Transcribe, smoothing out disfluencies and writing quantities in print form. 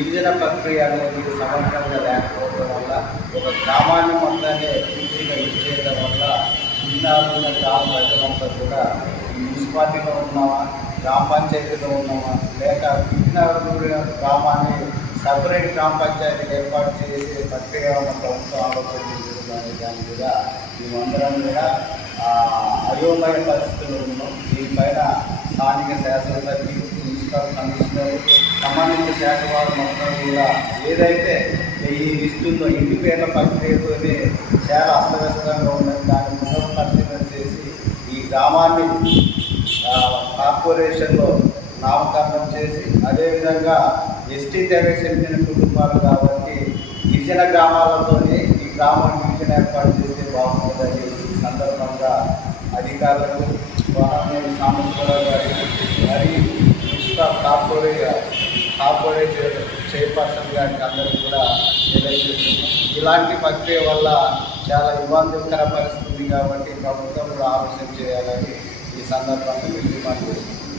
గిరిజన ప్రక్రియ అనేది సమగ్రంగా లేకపోవడం వల్ల ఒక గ్రామాన్ని మొత్తాన్ని పూర్తిగా ఇచ్చేయడం వల్ల చిన్న గ్రామ ప్రజలంతా కూడా మున్సిపాలిటీలో ఉన్నామా, గ్రామ పంచాయతీలో ఉన్నామా, లేక గ్రామాన్ని సపరేట్ గ్రామ పంచాయతీలు ఏర్పాటు చేసే ప్రక్రియ ఉన్న ప్రభుత్వం ఆలోచించడం దాని మీద మేమందరం కూడా అయోమయ పరిస్థితులు ఉన్నాం. దీనిపైన స్థానిక శాసనసభ్యులు, మున్సిపల్ కమిషనర్, సంబంధించిన శాఖ వారు మొత్తం కూడా ఏదైతే ఈ లిస్టుల్లో ఇంటి పేర్ల ప్రక్రియతోనే చాలా అస్తవ్యస్తంగా ఉన్నది దాన్ని పునఃపరిశీలన చేసి ఈ గ్రామాన్ని కార్పొరేషన్లో నామకరణం చేసి అదేవిధంగా ఎస్టీ తెగకు చెందిన కుటుంబాలు కాబట్టి గిరిజన గ్రామాలతోనే ఈ గ్రామం గిరిజన ఏర్పాటు చేస్తే బాగుంటుందని ఈ సందర్భంగా అధికారులకు సాంబశివరావు గారికి మరియు మున్సిపల్ కార్పొరేట్ చైర్పర్సన్ గారికి అందరూ కూడా తెలియజేస్తున్నాం. ఇలాంటి ప్రక్రియ వల్ల చాలా ఇబ్బందికర పరిస్థితి కాబట్టి ప్రభుత్వం కూడా ఆలోచన చేయాలని ఈ సందర్భంగా డిమాండ్ చేస్తున్నాం.